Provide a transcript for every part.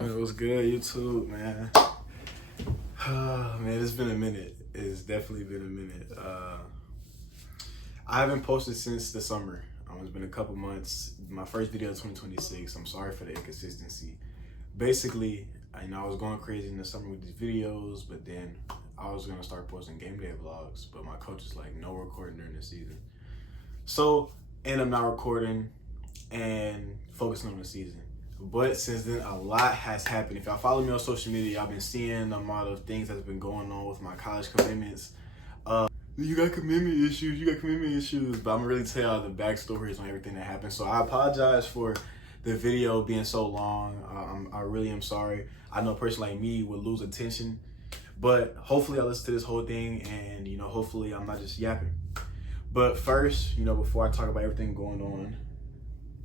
It was good, YouTube, man. Man, it's been a minute. It's definitely been a minute. I haven't posted since the summer. It's been a couple months. My first video of 2026. I'm sorry for the inconsistency. Basically, I was going crazy in the summer with these videos, but then I was gonna start posting game day vlogs, but my coach is like, no recording during the season. So, and I'm not recording and focusing on the season. But since then, a lot has happened. If y'all follow me on social media, I've been seeing a lot of things that's been going on with my college commitments. You got commitment issues. But I'm gonna really tell y'all the backstories on everything that happened. So I apologize for the video being so long. I really am sorry. I know a person like me would lose attention. But hopefully I listen to this whole thing and, hopefully I'm not just yapping. But first, before I talk about everything going on,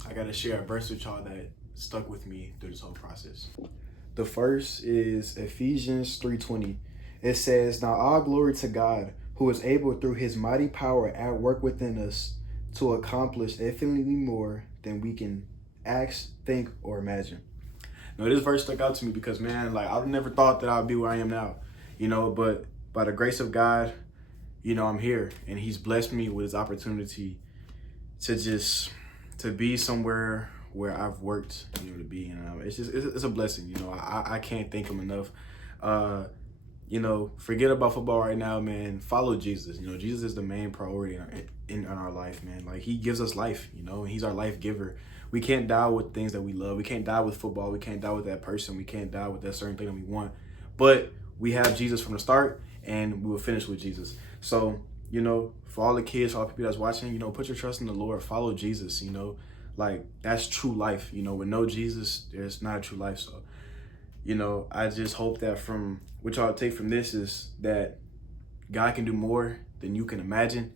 I gotta share a verse with y'all that stuck with me through this whole process. The first is Ephesians 3:20. It says, "Now all glory to God, who is able through his mighty power at work within us to accomplish infinitely more than we can ask, think, or imagine." Now this verse stuck out to me because, man, I've never thought that I'd be where I am now, but by the grace of God, I'm here, and he's blessed me with his opportunity to be somewhere where I've worked, to be. It's a blessing. I can't thank him enough. Forget about football right now, man. Follow Jesus. Jesus is the main priority in our life, man. He gives us life, and he's our life giver. We can't die with things that we love. We can't die with football. We can't die with that person. We can't die with that certain thing that we want. But we have Jesus from the start, and we will finish with Jesus. So, for all the kids, for all the people that's watching, put your trust in the Lord. Follow Jesus, that's true life. With no Jesus, there's not a true life. So, I just hope that from what y'all take from this is that God can do more than you can imagine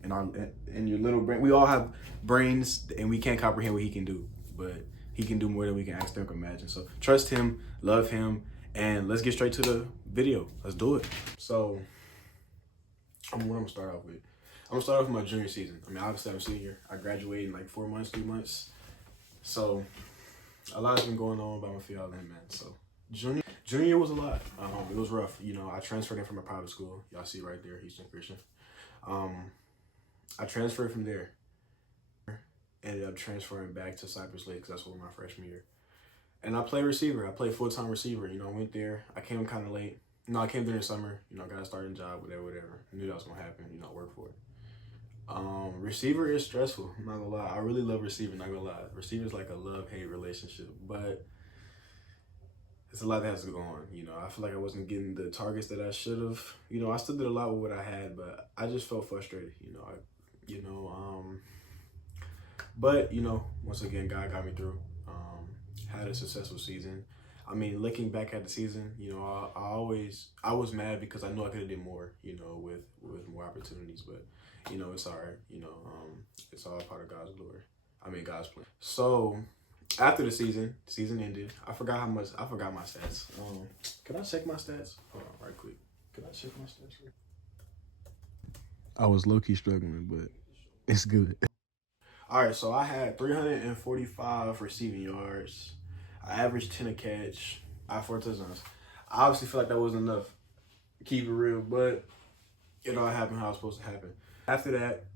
in your little brain. We all have brains and we can't comprehend what he can do, but he can do more than we can ask, think, or imagine. So trust him, love him, and let's get straight to the video. Let's do it. So what I'm gonna start off with. I'm gonna start off with my junior season. Obviously I'm a senior. I graduated in 4 months, 3 months. So a lot has been going on, but I'm gonna feel all in, man. So junior year was a lot. It was rough. I transferred in from a private school. Y'all see right there, Houston Christian. I transferred from there. Ended up transferring back to Cypress Lake because that's what my freshman year. And I played receiver. I played full-time receiver. I went there. I came kind of late. I came during the summer. Got a starting job, whatever. I knew that was gonna happen. I worked for it. Receiver is stressful. I'm not gonna lie. I really love receiver. Not gonna lie. Receiver is like a love-hate relationship, but it's a lot that has to go on. I feel like I wasn't getting the targets that I should have. I still did a lot with what I had, but I just felt frustrated. But once again, God got me through. Had a successful season. Looking back at the season, I was mad because I knew I could have did more. With more opportunities, but it's all right. It's all part of God's glory. God's plan. So after the season ended. I forgot my stats. Can I check my stats? Hold on, right quick. Can I check my stats? I was low-key struggling, but it's good. All right, so I had 345 receiving yards. I averaged 10 a catch. I had 4 touchdowns. I obviously feel like that wasn't enough. Keep it real, but it all happened how it was supposed to happen. After that,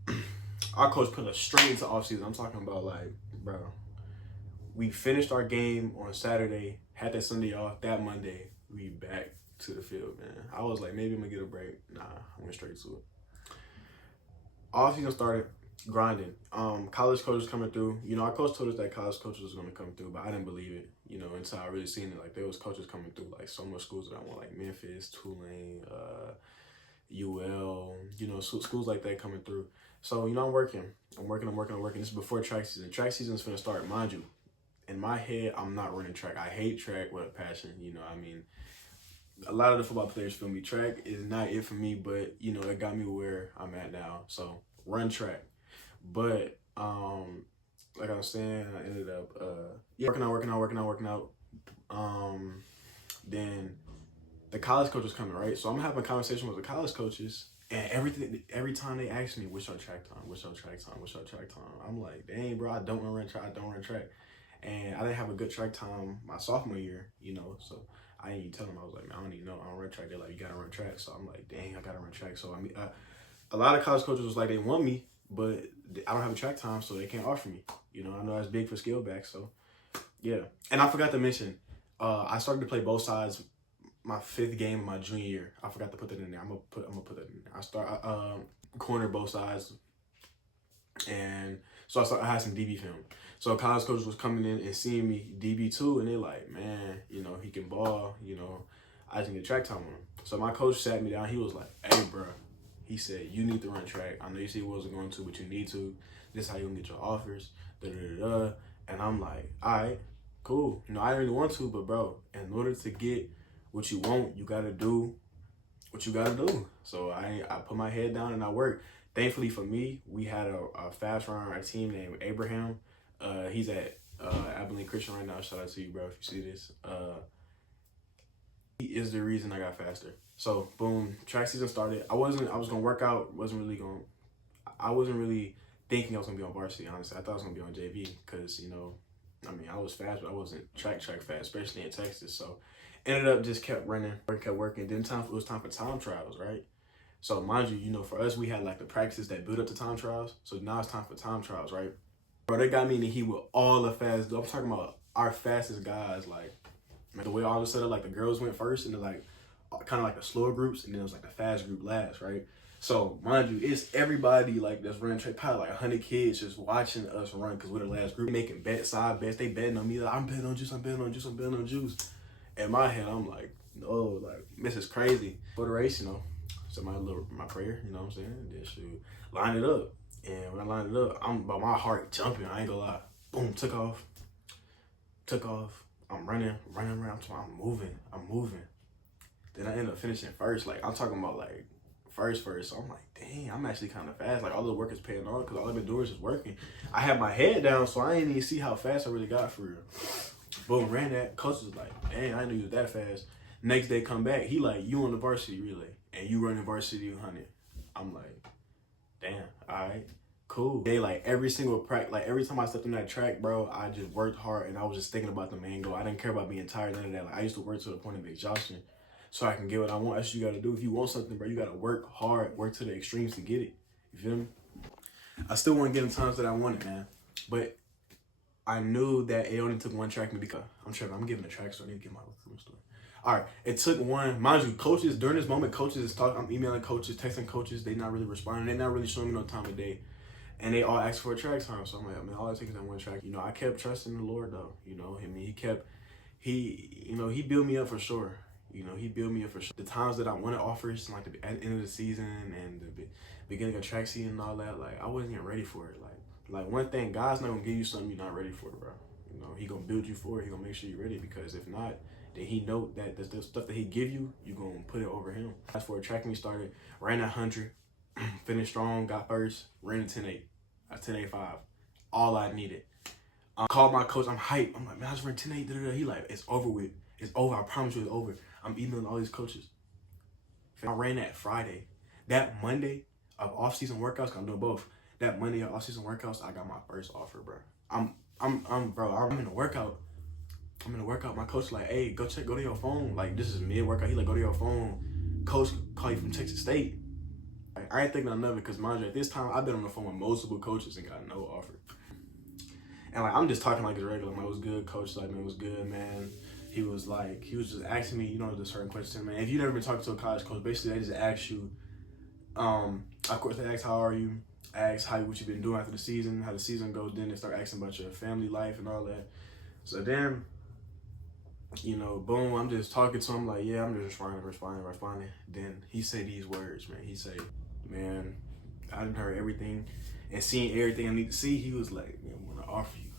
our coach put us straight into offseason. I'm talking about bro. We finished our game on Saturday, had that Sunday off. That Monday, we back to the field, man. I was like, maybe I'm gonna get a break. Nah, I went straight to it. Offseason started grinding. College coaches coming through. Our coach told us that college coaches was gonna come through, but I didn't believe it, until I really seen it. There was coaches coming through, so much schools that I want, Memphis, Tulane, UL, schools like that coming through. So, I'm working. This is before track season. Track season is gonna start, mind you. In my head, I'm not running track. I hate track with a passion. A lot of the football players feel me. Track is not it for me, but it got me where I'm at now. So run track. But like I was saying, I ended up working out. Then the college coach was coming, right? So I'm having a conversation with the college coaches, and every time they ask me, what's your track time? I'm like, dang, bro, I don't run track. And I didn't have a good track time my sophomore year, you know, so I didn't even tell them. I was like, man, I don't even know. I don't run track. They're like, you gotta run track. So I'm like, dang, I gotta run track. So I mean, a lot of college coaches was like, they want me, but I don't have a track time, so they can't offer me. You know, I know that's big for skill back. So yeah. And I forgot to mention, I started to play both sides my 5th game of my junior year. I forgot to put that in there. I'm gonna put that in there. I start corner both sides, and so I had some DB film. So college coach was coming in and seeing me DB2, and they're like, man, you know, he can ball. You know, I just need track time on him. So my coach sat me down. He was like, hey, bro. He said, you need to run track. I know you said you wasn't going to, but you need to. This is how you're going to get your offers. Da, da, da, da. And I'm like, all right, cool. You know, I really want to, but, bro, in order to get what you want, you got to do what you got to do. So I put my head down and I worked. Thankfully for me, we had a fast runner on our team named Abraham. He's at Abilene Christian right now. Shout out to you, bro, if you see this. He is the reason I got faster. So boom, track season started. I was gonna work out. I wasn't really thinking I was gonna be on varsity. Honestly, I thought I was gonna be on JV because, you know, I mean, I was fast, but I wasn't track fast, especially in Texas. So ended up just kept running, kept working. Then it was time for time trials, right? So mind you, you know, for us, we had like the practices that build up to time trials. So now it's time for time trials, right? Bro, they got me in the heat with all the fast. I'm talking about our fastest guys, like the way all of a sudden, like the girls went first, and then like kind of like the slower groups, and then it was like the fast group last, right? So mind you, it's everybody like that's running track, probably like 100 kids just watching us run because we're the last group, making side bets. They betting on me, like, I'm betting on Juice, I'm betting on Juice, I'm betting on Juice. In my head, I'm like, no, like this is crazy. For the race, you know, so my prayer, you know what I'm saying? And then shoot, line it up, and when I lined it up, but my heart jumping. I ain't gonna lie. Boom, took off. I'm running. I'm moving. Then I end up finishing first. Like, I'm talking about like first. So I'm like, dang, I'm actually kind of fast. Like, all the work is paying off because all I've been doing is just working. I had my head down, so I didn't even see how fast I really got for real. Boom, ran that. Coach was like, dang, I didn't know you was that fast. Next day, come back. He like, you on the varsity relay and you running varsity 100. I'm like, damn, all right. Cool. They like every single practice, like every time I stepped on that track, bro, I just worked hard and I was just thinking about the main goal. I didn't care about being tired, none of that. Like, I used to work to the point of exhaustion so I can get what I want. That's what you gotta do. If you want something, bro, you gotta work hard, work to the extremes to get it. You feel me? I still want to get in times that I wanted, man. But I knew that it only took one track me because I'm tripping. I'm giving a track story. I need to get my recruitment story. All right, it took one. Mind you, coaches, during this moment, coaches is talking. I'm emailing coaches, texting coaches. They not really responding. They not really showing me no time of day. And they all asked for a track time. So I'm like, I mean, all it takes is that one track. You know, I kept trusting the Lord, though. You know, I mean, he built me up for sure. You know, he built me up for sure. The times that I wanted offers, like at the end of the season and the beginning of track season and all that, like, I wasn't even ready for it. Like one thing, God's not going to give you something you're not ready for, bro. You know, he going to build you for it. He going to make sure you're ready, because if not, then he know that the stuff that he give you, you're going to put it over him. That's for track me started, ran 100, finished strong, got first, ran a 10.8. A 10.85, all I needed. Called my coach. I'm hyped. I'm like, man, I just ran 10.8. He like, it's over with. It's over. I promise you, it's over. I'm emailing all these coaches. I ran that Friday. That Monday of off-season workouts, 'cause I'm doing both. That Monday of off-season workouts, I got my first offer, bro. I'm in a workout. My coach like, hey, go to your phone. Like, this is mid-workout. He like, go to your phone. Coach call you from Texas State. I ain't thinking of it because, mind you, at this time, I've been on the phone with multiple coaches and got no offer. And, like, I'm just talking like it's regular. Man, it was good, coach. Like, man, it was good, man. He was just asking me, you know, the certain questions, man. If you've never been talking to a college coach, basically, they just ask you, of course, they ask, how are you? Ask what you've been doing after the season, how the season goes. Then they start asking about your family life and all that. So then, you know, boom, I'm just talking to him like, yeah, I'm just responding. Then he said these words, man. He said, man, I done heard everything and seen everything I need to see. He was like, man, I'm gonna offer you.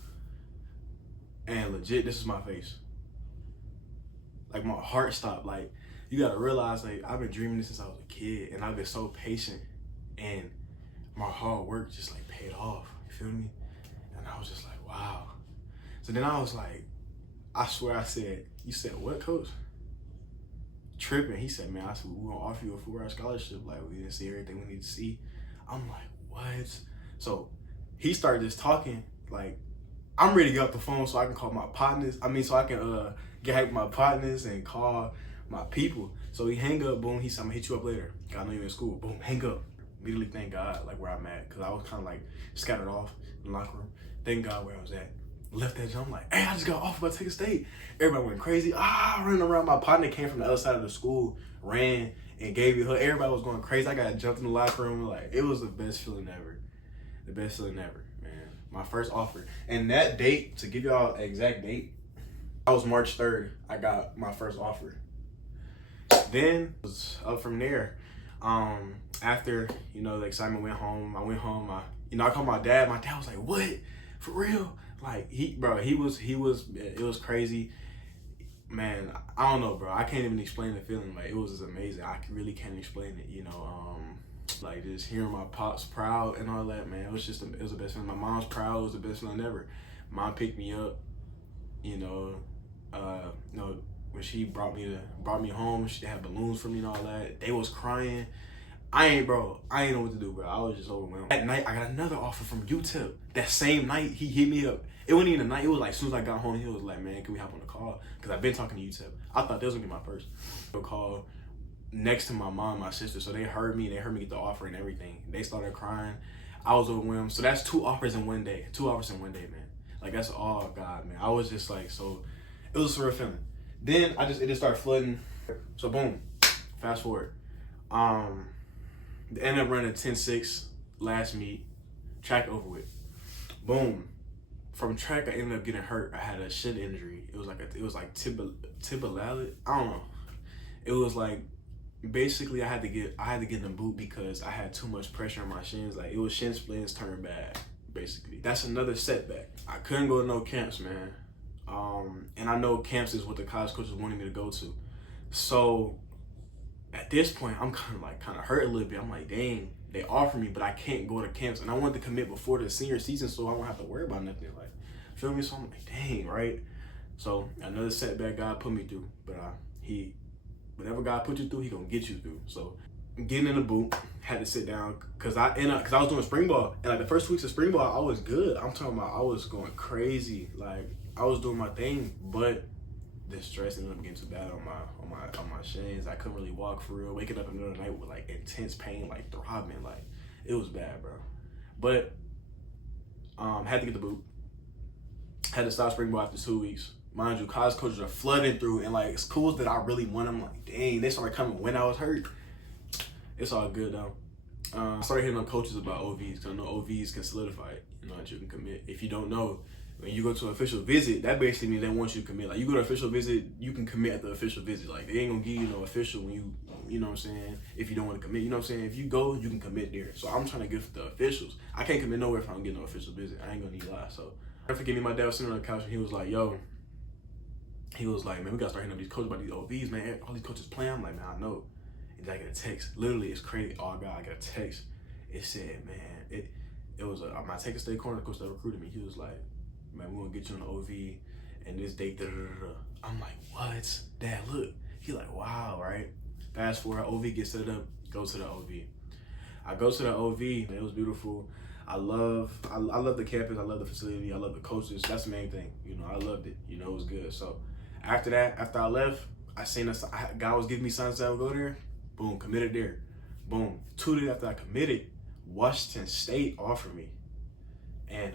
And legit, this is my face. Like, my heart stopped. Like, you gotta realize, like, I've been dreaming this since I was a kid, and I've been so patient, and my hard work just like paid off. You feel me? And I was just like, wow. So then I was like, I swear I said, you said what, coach? Tripping. He said, man, I said, we're gonna offer you a full-ride scholarship. Like, we didn't see everything we need to see. I'm like, what? So he started just talking, like, I'm ready to get off the phone so I can call my partners. So I can get hype with my partners and call my people. So he hang up, boom, he said, I'm gonna hit you up later. God know you in school, boom, hang up. Immediately thank God, like where I'm at, cause I was kind of like scattered off in the locker room. Thank God where I was at. Left that jump, like, hey, I just got off about to take a state. Everybody went crazy. Running around. My partner came from the other side of the school, ran and gave you her. Everybody was going crazy. I got jumped in the locker room. Like, it was the best feeling ever. The best feeling ever, man. My first offer. And that date, to give y'all an exact date, I was March 3rd. I got my first offer. Then it was up from there. After, the excitement went home, I went home. I called my dad. My dad was like, what? For real? Like, it was crazy. Man, I don't know, bro. I can't even explain the feeling. Like, it was just amazing. I really can't explain it, like just hearing my pops proud and all that, man. It was the best feeling. My mom's proud. It was the best feeling ever. Mom picked me up, when she brought me home. She had balloons for me and all that. They was crying. I ain't know what to do, bro. I was just overwhelmed. That night, I got another offer from UTEP. That same night, he hit me up. It wasn't even a night. It was like, as soon as I got home, he was like, man, can we hop on the call? Because I've been talking to UTEP. I thought that was going to be my first call next to my mom and my sister. So they heard me. They heard me get the offer and everything. They started crying. I was overwhelmed. So that's 2 offers in one day. 2 offers in one day, man. Like, that's all God, man. I was just like, so it was a surreal feeling. Then it just started flooding. So boom, fast forward. They ended up running 10-6 last meet, track over with. Boom. From track, I ended up getting hurt. I had a shin injury. It was like tibialis. I don't know. It was like, basically I had to get in the boot because I had too much pressure on my shins. Like, it was shin splints turned bad, basically. That's another setback. I couldn't go to no camps, man. And I know camps is what the college coaches wanted me to go to. So at this point, I'm kind of hurt a little bit. I'm like, dang, they offer me, but I can't go to camps. And I wanted to commit before the senior season so I won't have to worry about nothing. Like, feel me? So I'm like, dang, right? So another setback God put me through. But whatever God put you through, he gonna get you through. So getting in the boot, had to sit down because I was doing spring ball. And like the first 2 weeks of spring ball, I was good. I'm talking about I was going crazy. Like, I was doing my thing, but the stress ended up getting too bad on my shins. I couldn't really walk for real. Waking up in the middle of the night with like intense pain, like throbbing, like it was bad, bro. But had to get the boot. Had to stop spring ball after 2 weeks. Mind you, college coaches are flooding through, and like schools that I really want, I'm like, dang, they started coming when I was hurt. It's all good though. I started hitting on coaches about OVs because I know OVs can solidify it. That you can commit. If you don't know, when you go to an official visit, that basically means they want you to commit. Like, you go to an official visit, you can commit at the official visit. Like, they ain't gonna give you no official when you know what I'm saying, if you don't want to commit. You know what I'm saying? If you go, you can commit there. So I'm trying to get the officials. I can't commit nowhere if I don't get no official visit. I ain't gonna need lie. So I forget me, my dad was sitting on the couch and he was like, man, we gotta start hitting up these coaches about these OVs, man. All these coaches playing. I'm like, man, I know. And I get a text. Literally, it's crazy. Oh God, I got a text. It said, man, it was my Texas State corner coach that recruited me. He was like, man, we're gonna get you on the OV and this date, I'm like, what? Dad, look. He like, wow, right? Fast forward, OV gets set up, go to the OV. I go to the OV, and it was beautiful. I love the campus, I love the facility, I love the coaches. That's the main thing. I loved it. It was good. So after that, after I left, God was giving me signs that I would go there. Boom, committed there. Boom. 2 days after I committed, Washington State offered me. And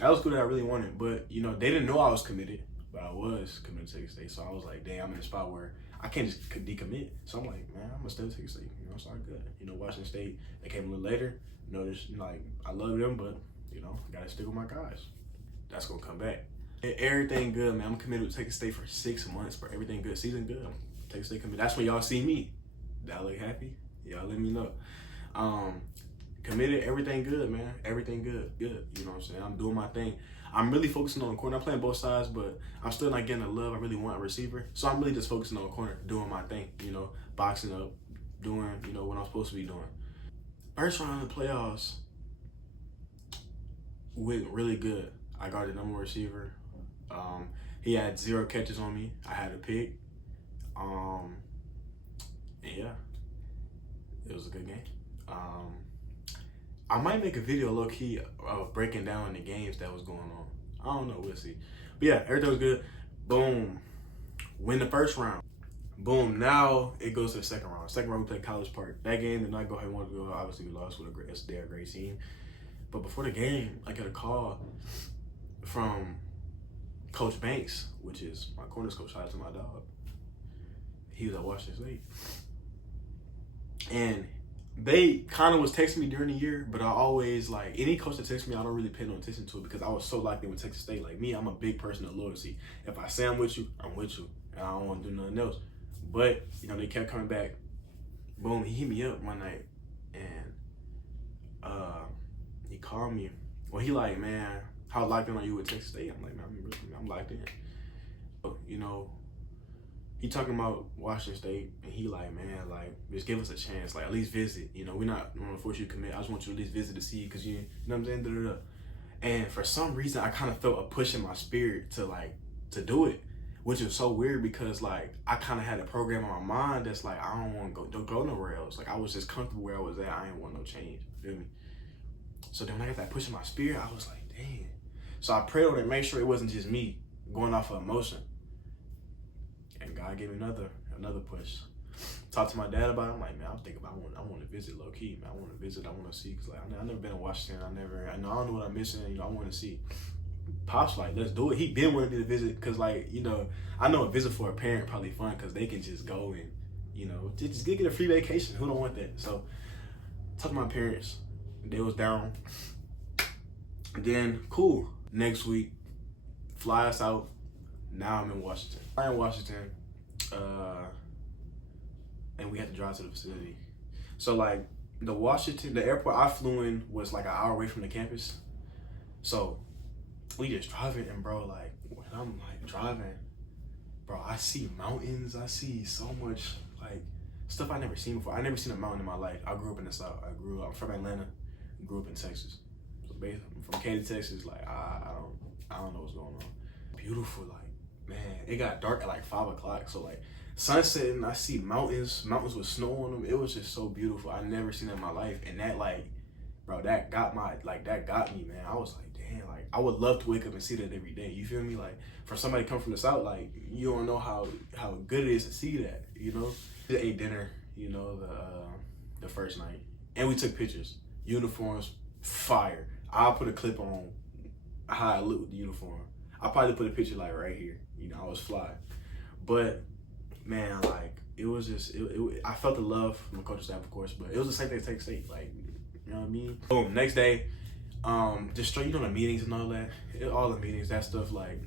that was good that I really wanted. But, they didn't know I was committed, but I was committed to Texas State. So I was like, dang, I'm in a spot where I can't just decommit. So I'm like, man, I'm going to stay with Texas State. It's all good. Washington State, they came a little later. I love them, but, I got to stick with my guys. That's going to come back. Everything good, man. I'm committed to Texas State for 6 months, bro. Everything good. Season good. Texas State committed. That's when y'all see me. Y'all look happy? Y'all let me know. Committed, everything good, man. Everything good. Good. You know what I'm saying? I'm doing my thing. I'm really focusing on the corner. I'm playing both sides, but I'm still not getting the love I really want a receiver. So I'm really just focusing on the corner, doing my thing, boxing up, doing, what I'm supposed to be doing. First round of the playoffs went really good. I got the number one receiver. He had 0 catches on me. I had a pick. And yeah, it was a good game. I might make a video low-key of breaking down the games that was going on. I don't know. We'll see. But yeah, everything was good. Boom. Win the first round. Boom. Now it goes to the second round. Second round, we played College Park. That game did not go how we wanted to go. Obviously, we lost with a great team. But before the game, I got a call from Coach Banks, which is my corners coach. Shout out to my dog. He was at Washington State. And they kind of was texting me during the year, but I always, like, any coach that texts me, I don't really pay no attention to it because I was so locked in with Texas State. Like me, I'm a big person of loyalty. If I say I'm with you, I'm with you. And I don't want to do nothing else. But, you know, they kept coming back. Boom, he hit me up one night. And he called me. Well, he like, man, how locked in are you with Texas State? I'm like, man, I'm locked in. You know, he talking about Washington State, and he like, man, like, just give us a chance, like, at least visit. You know, we're not going to force you to commit. I just want you to at least visit to see, because you know what I'm saying? Da-da-da. And for some reason, I kind of felt a push in my spirit to do it, which is so weird because, like, I kind of had a program in my mind that's like, I don't want to go nowhere else. Like, I was just comfortable where I was at. I didn't want no change. You feel me? So then when I got that push in my spirit, I was like, dang. So I prayed on it, make sure it wasn't just me going off of emotion. And God gave me another push. Talked to my dad about it. I'm like, man, I'm thinking about I want to visit low key, man. I want to visit. I want to see, cause like I never been in Washington. I know I don't know what I'm missing. You know, I want to see. Pops like, let's do it. He been wanting me to visit, cause like, you know, I know a visit for a parent probably fun, cause they can just go and, you know, just get a free vacation. Who don't want that? So talked to my parents. They was down. Then cool. Next week, fly us out. Now I'm in Washington. I'm in Washington, and we had to drive to the facility. So like the airport I flew in was like an hour away from the campus. So we just driving, and bro, like when I'm like driving, bro, I see mountains. I see so much like stuff I never seen before. I never seen a mountain in my life. I grew up in the South. I'm from Atlanta. Grew up in Texas. So basically, I'm from Katy, Texas. Like I don't know what's going on. Beautiful, like. Man, it got dark at like 5 o'clock. So like sunset, and I see mountains with snow on them. It was just so beautiful. I never seen that in my life. And that like, bro, that got me, man. I was like, damn, like I would love to wake up and see that every day. You feel me? Like for somebody come from the South, like you don't know how good it is to see that, you know? We ate dinner, you know, the first night. And we took pictures. Uniforms, fire. I'll put a clip on how I look with the uniform. I'll probably put a picture like right here. You know, I was fly. But man, like it was just I felt the love from the coaching staff, of course, but it was the same thing as Texas State. Like, you know what I mean? Boom, next day, just straight, you know, the meetings and all that. All the meetings, that stuff, like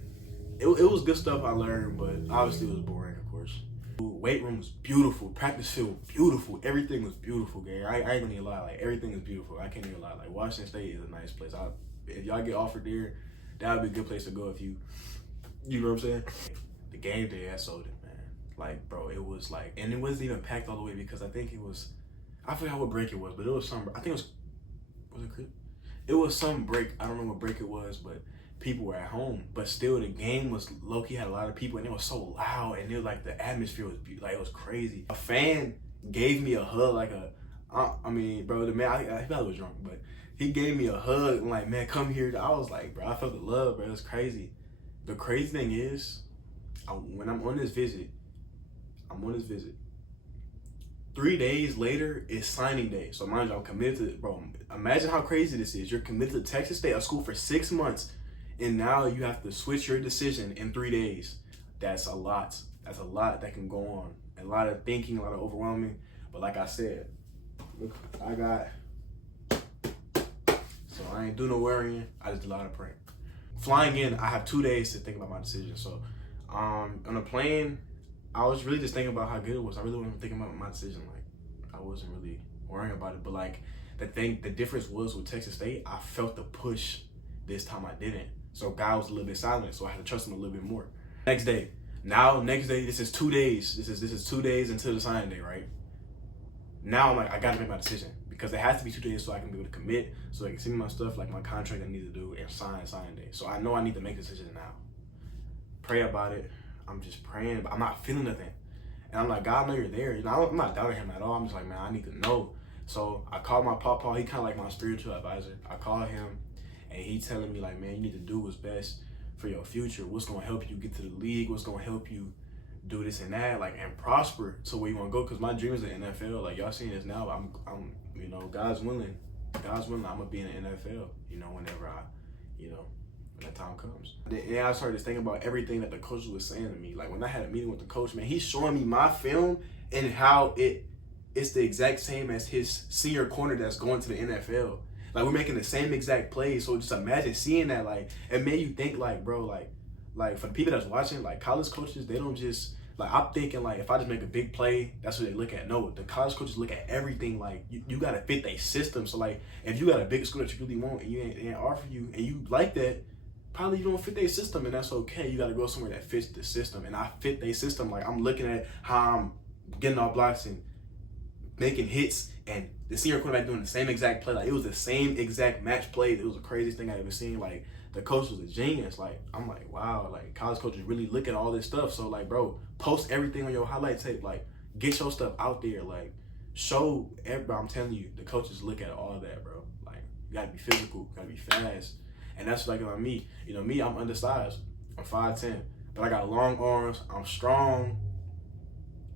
it was good stuff I learned, but obviously it was boring, of course. Weight room was beautiful, practice field beautiful, everything was beautiful, gang. I ain't gonna even lie, like everything is beautiful. I can't even lie. Like Washington State is a nice place. If y'all get offered there, that would be a good place to go if you know what I'm saying? The game day, I sold it, man. Like, bro, it was like, and it wasn't even packed all the way because I forgot what break it was, but it was some, I think it was some break. I don't know what break it was, but people were at home. But still, the game was low-key, had a lot of people, and it was so loud, and it was like, the atmosphere was, like, it was crazy. A fan gave me a hug, I mean, bro, the man, I probably was drunk, but he gave me a hug and like, man, come here. I was like, bro, I felt the love, bro. It was crazy. The crazy thing is, when I'm on this visit, 3 days later is signing day. So mind you, I'm committed to, bro, imagine how crazy this is. You're committed to Texas State, a school for 6 months, and now you have to switch your decision in 3 days. That's a lot. That's a lot that can go on. A lot of thinking, a lot of overwhelming. But like I said, look, so I ain't do no worrying. I just did a lot of praying. Flying in, I have 2 days to think about my decision. So on the plane, I was really just thinking about how good it was. I really wasn't thinking about my decision. Like, I wasn't really worrying about it. But like the difference was with Texas State, I felt the push. This time I didn't. So God was a little bit silent. So I had to trust him a little bit more. Next day, this is 2 days. This is 2 days until the signing day, right? Now I'm like, I gotta make my decision because it has to be 2 days so I can be able to commit, so they can send me my stuff, like my contract I need to do, and signing day. So I know I need to make a decision now. Pray about it. I'm just praying, but I'm not feeling nothing. And I'm like, God, I know you're there. You know, I'm not doubting him at all. I'm just like, man, I need to know. So I called my papa. He kind of like my spiritual advisor. I called him, and he telling me like, man, you need to do what's best for your future. What's gonna help you get to the league? What's gonna help you do this and that, like, and prosper to where you want to go? Because my dream is the NFL. Like, y'all seeing this now. I'm you know, God's willing, I'm gonna be in the NFL. You know, whenever when that time comes. And I started thinking about everything that the coach was saying to me. Like, when I had a meeting with the coach, man, he's showing me my film and how it's the exact same as his senior corner that's going to the NFL. Like, we're making the same exact plays. So just imagine seeing that. Like, it made you think, like, bro, like for the people that's watching, like, college coaches, they don't just, like, I'm thinking, like, if I just make a big play, that's what they look at. No, the college coaches look at everything. Like, you got to fit their system. So, like, if you got a big school that you really want and they ain't offer you and you like that, probably you don't fit their system, and that's okay. You got to go somewhere that fits the system. And I fit their system. Like, I'm looking at how I'm getting off blocks and making hits, and the senior quarterback doing the same exact play. Like, it was the same exact match play. It was the craziest thing I ever seen. Like, the coach was a genius. Like, I'm like, wow, like, college coaches really look at all this stuff. So, like, bro, post everything on your highlight tape. Like, get your stuff out there. Like, show everybody. I'm telling you, the coaches look at all that, bro. Like, you gotta be physical, you gotta be fast. And that's like on me. You know, me, I'm undersized. I'm 5'10", but I got long arms. I'm strong,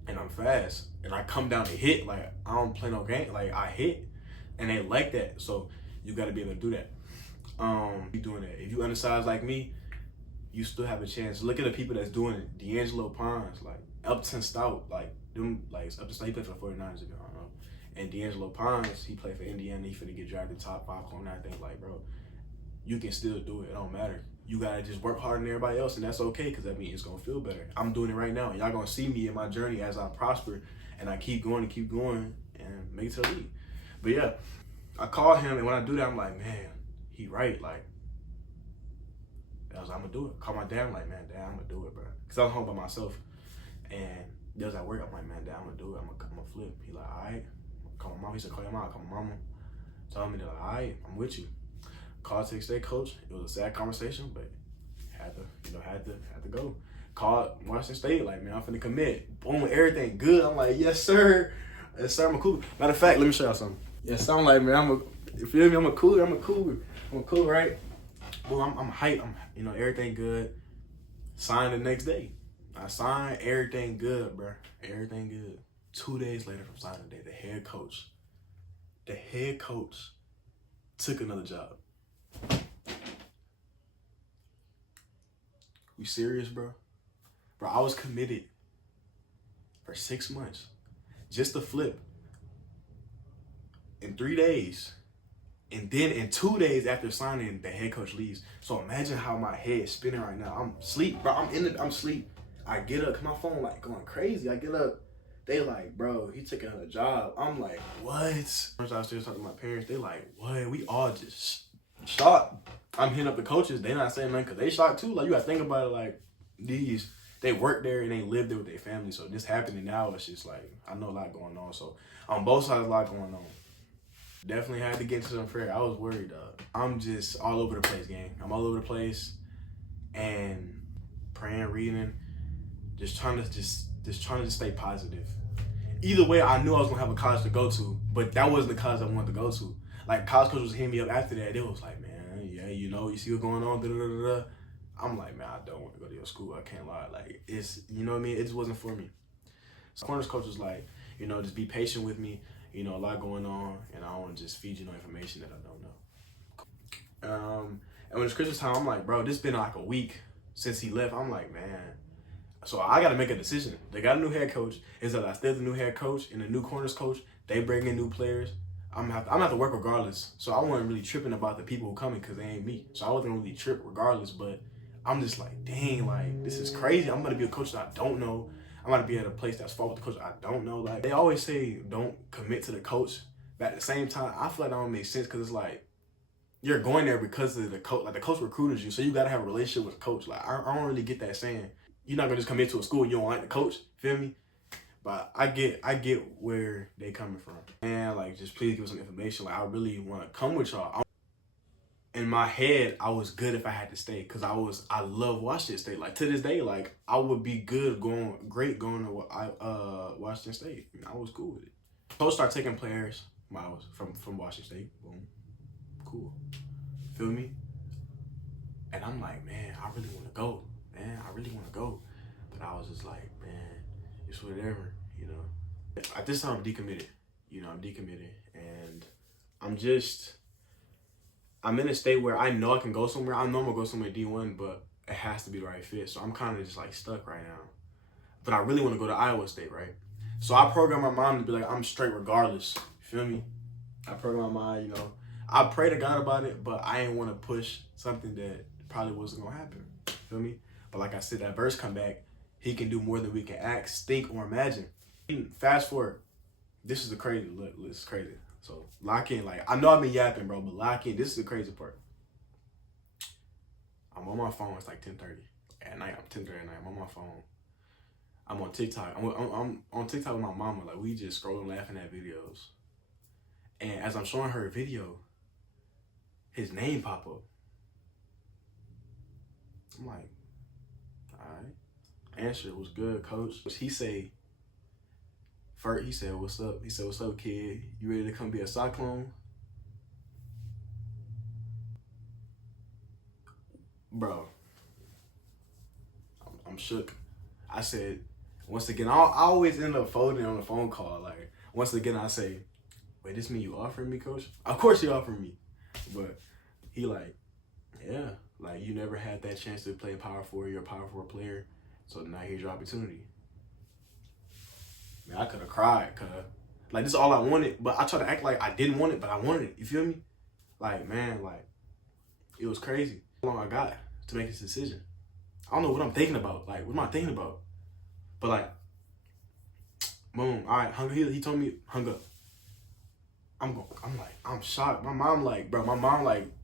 and I'm fast. And I come down to hit. Like, I don't play no game. Like, I hit, and they like that. So you got to be able to do that. You doing that. If you undersized like me, you still have a chance. Look at the people that's doing it. D'Angelo Pons, like Upton Stout, like them, like Upton Stout. He played for the 49ers, if you don't know. And D'Angelo Pons, he played for Indiana. He finna get drafted top 5 corner. I think, like, bro, you can still do it. It don't matter. You gotta just work harder than everybody else, and that's okay, because that means it's gonna feel better. I'm doing it right now, and y'all gonna see me in my journey as I prosper, and I keep going and make it to the league. But yeah, I call him, and when I do that, I'm like, man, he right. Like, I'm gonna do it. Call my dad, I'm like, man, Dad, I'm gonna do it, bro. Because I was home by myself, and there was at work, I'm like, man, Dad, I'm gonna do it. I'm gonna flip. He like, all right. Call my mom. He said, call your mom. Call my mama. Told me, they're like, all right, I'm with you. Called to stay coach. It was a sad conversation, but had to go. Called Washington State, like, man, I'm finna commit. Boom, everything good. I'm like, yes, sir. Yes, sir, I'm a cool. Matter of fact, let me show y'all something. Yes, I'm like, man, you feel me? I'm a cool, right? Well, I'm hyped. Everything good. Signed the next day. I signed, everything good, bro. Everything good. 2 days later from signing the day, the head coach took another job. You serious, bro? Bro, I was committed for 6 months just to flip in 3 days. And then in 2 days after signing, the head coach leaves. So imagine how my head's spinning right now. I'm asleep, bro. I'm asleep. I get up, 'cause my phone like going crazy. I get up. They like, bro, he took another job. I'm like, what? First I was still talking to my parents. They like, what? We all just shocked. I'm hitting up the coaches. They not saying nothing because they shocked too. Like, you gotta think about it. Like, they work there and they live there with their family. So this happening now, it's just like, I know a lot going on. So on both sides, a lot going on. Definitely had to get to some prayer. I was worried, I'm just all over the place, gang. I'm all over the place and praying, reading, just trying to stay positive. Either way, I knew I was gonna have a college to go to, but that wasn't the college I wanted to go to. Like, college coach was hitting me up after that. It was like, man, yeah, you see what's going on, da-da-da-da. I'm like, man, I don't want to go to your school. I can't lie. Like, it's, you know what I mean? It just wasn't for me. So corners coach was like, just be patient with me. A lot going on, and I don't want to just feed you no information that I don't know. And when it's Christmas time, I'm like, bro, this been like a week since he left. I'm like, man. So I got to make a decision. They got a new head coach. Is that I still the new head coach and the new corners coach? They bring in new players. I'm gonna have to work regardless. So I wasn't really tripping about the people who coming because they ain't me. So I wasn't really trip regardless. But I'm just like, dang, like, this is crazy. I'm gonna be a coach that I don't know. I'm gonna be at a place that's far with the coach I don't know. Like, they always say don't commit to the coach, but at the same time, I feel like that don't make sense because it's like you're going there because of the coach. Like, the coach recruited you, so you gotta have a relationship with the coach. Like, I don't really get that saying. You're not gonna just commit to a school and you don't like the coach. Feel me? But I get where they coming from. And like, just please give us some information. Like, I really want to come with y'all. In my head, I was good if I had to stay because I love Washington State. Like, to this day, like, I would be great going to Washington State. I was cool with it. Coach started taking players from Washington State. Boom, cool. Feel me? And I'm like, man, I really want to go, man. I really want to go. But I was just like, man, it's whatever, you know. At this time, I'm decommitted. You know, I'm decommitted. And I'm in a state where I know I can go somewhere. I know I'm going to go somewhere D1, but it has to be the right fit. So I'm kind of just like stuck right now. But I really want to go to Iowa State, right? So I programmed my mom to be like, I'm straight regardless. You feel me? I programmed my mind, you know. I pray to God about it, but I ain't want to push something that probably wasn't going to happen. You feel me? But like I said, that verse come back. He can do more than we can ask, think, or imagine. Fast forward. This is the crazy. Look, this is crazy. So lock in. Like, I know I've been yapping, bro, but lock in. This is the crazy part. I'm on my phone. It's like 10:30 at night. I'm 10:30 at night. I'm on my phone. I'm on TikTok. I'm on TikTok with my mama. Like, we just scrolling, laughing at videos. And as I'm showing her a video, his name pop up. I'm like, all right. Answer was good, coach. He said, what's up? He said, what's up, kid? You ready to come be a Cyclone? Bro, I'm shook. I said, once again, I always end up folding on a phone call. Like, once again, I say, wait, this mean you offering me, coach? Of course you offering me. But he like, yeah, like you never had that chance to play power forward. You're a power forward player. So now here's your opportunity. Man, I could have cried, like this is all I wanted. But I tried to act like I didn't want it, but I wanted it. You feel me? Like, man, like it was crazy. How long I got to make this decision? I don't know what I'm thinking about. Like, what am I thinking about? But like, boom, all right, he told me, hung up. I'm shocked. My mom like,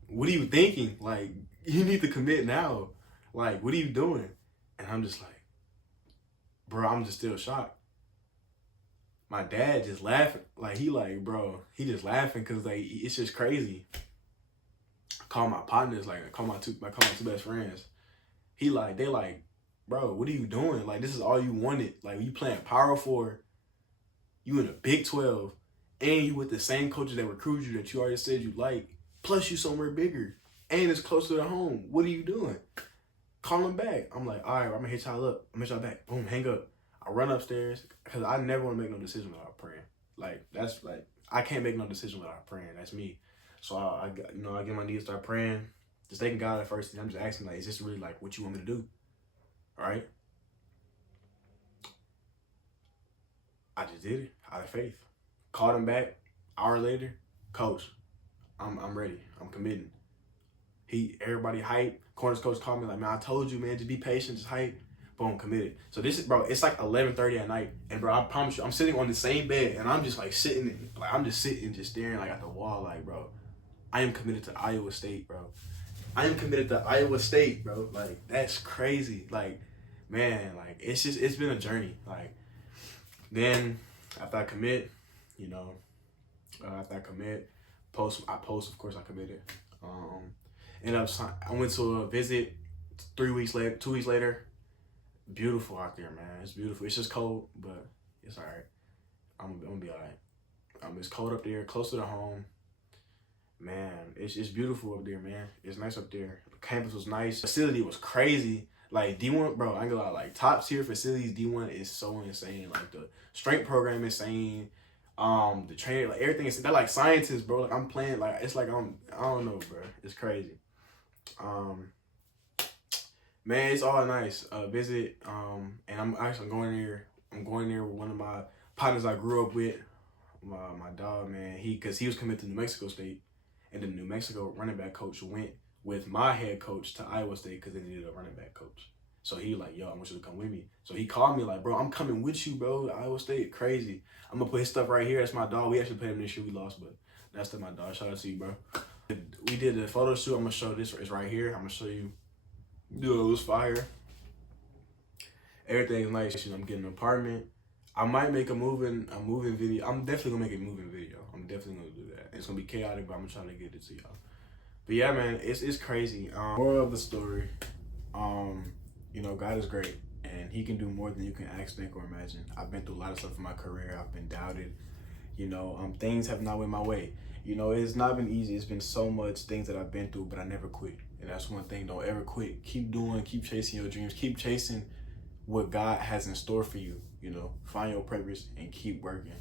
what are you thinking? Like, you need to commit now. Like, what are you doing? And I'm just like, bro, I'm just still shocked. My dad just laughing. Like, he just laughing because like it's just crazy. I call my partners, like I call my two best friends. They like, bro, what are you doing? Like, this is all you wanted. Like, you playing Power 4, you in the Big 12, and you with the same coaches that recruited you that you already said you like, plus you somewhere bigger, and it's closer to home. What are you doing? Call him back. I'm like, all right, I'm gonna hit y'all up. I'm gonna hit y'all back. Boom, hang up. I run upstairs because I never want to make no decision without praying. Like, that's like, I can't make no decision without praying. That's me. So I get my knees, start praying, just thanking God at first. And I'm just asking, like, is this really like what you want me to do? All right. I just did it out of faith. Called him back. Hour later, coach, I'm ready. I'm committing. Everybody hype. Corners coach called me like, man, I told you, man, just be patient, just hype. Boom, committed. So this is, bro, it's like 11:30 at night, and bro, I promise you, I'm sitting on the same bed, and I'm just like sitting, just staring like at the wall, like, bro, I am committed to Iowa State, bro. I am committed to Iowa State, bro. Like, that's crazy. Like, man, like it's been a journey. Like, then after I commit, you know, after I commit, I post, of course I committed. I went to a visit 2 weeks later. Beautiful out there, man. It's beautiful. It's just cold, but it's all right. I'm gonna be all right. It's cold up there, closer to home. Man, it's beautiful up there, man. It's nice up there. The campus was nice. Facility was crazy. Like, D1, bro, I ain't gonna lie. Like, top tier facilities, D1 is so insane. Like, the strength program is insane. The training, like, everything is, they're like scientists, bro. Like, I'm playing, like, it's like I don't know, bro. It's crazy. Man, it's all nice. Visit. And I'm going there. I'm going there with one of my partners I grew up with. My dog, man. Cause he was committed to New Mexico State, and the New Mexico running back coach went with my head coach to Iowa State because they needed a running back coach. So he like, yo, I want you to come with me. So he called me like, bro, I'm coming with you, bro. Iowa State, crazy. I'm gonna put his stuff right here. That's my dog. We actually played him this year. We lost, but that's still my dog. Shout out to you, bro. We did a photo shoot. I'm gonna show this. It's right here. I'm gonna show you. Dude, it was fire. Everything's nice. I'm getting an apartment. I might make a moving video. I'm definitely gonna make a moving video. I'm definitely gonna do that. It's gonna be chaotic, but I'm trying to get it to y'all. But yeah, man, it's crazy. Moral of the story, you know, God is great, and He can do more than you can ask, think, or imagine. I've been through a lot of stuff in my career. I've been doubted. You know, things have not went my way. You know, it's not been easy. It's been so much things that I've been through, but I never quit. And that's one thing, don't ever quit. Keep doing, keep chasing your dreams, keep chasing what God has in store for you. You know, find your purpose and keep working.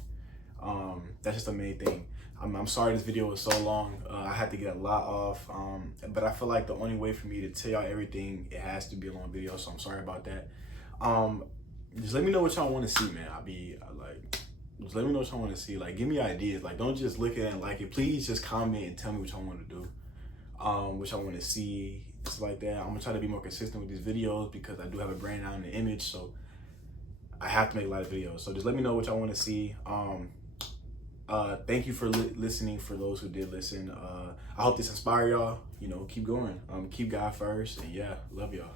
That's just the main thing. I'm sorry this video was so long. I had to get a lot off, but I feel like the only way for me to tell y'all everything, it has to be a long video, so I'm sorry about that. Just let me know what y'all want to see, man. Just let me know what y'all want to see. Like, give me ideas. Like, don't just look at it and like it. Please just comment and tell me what y'all want to do, what y'all want to see, just like that. I'm gonna try to be more consistent with these videos because I do have a brand now in the image, so I have to make a lot of videos. So just let me know what y'all want to see. Thank you for listening. For those who did listen, I hope this inspired y'all. You know, keep going. Keep God first, and yeah, love y'all.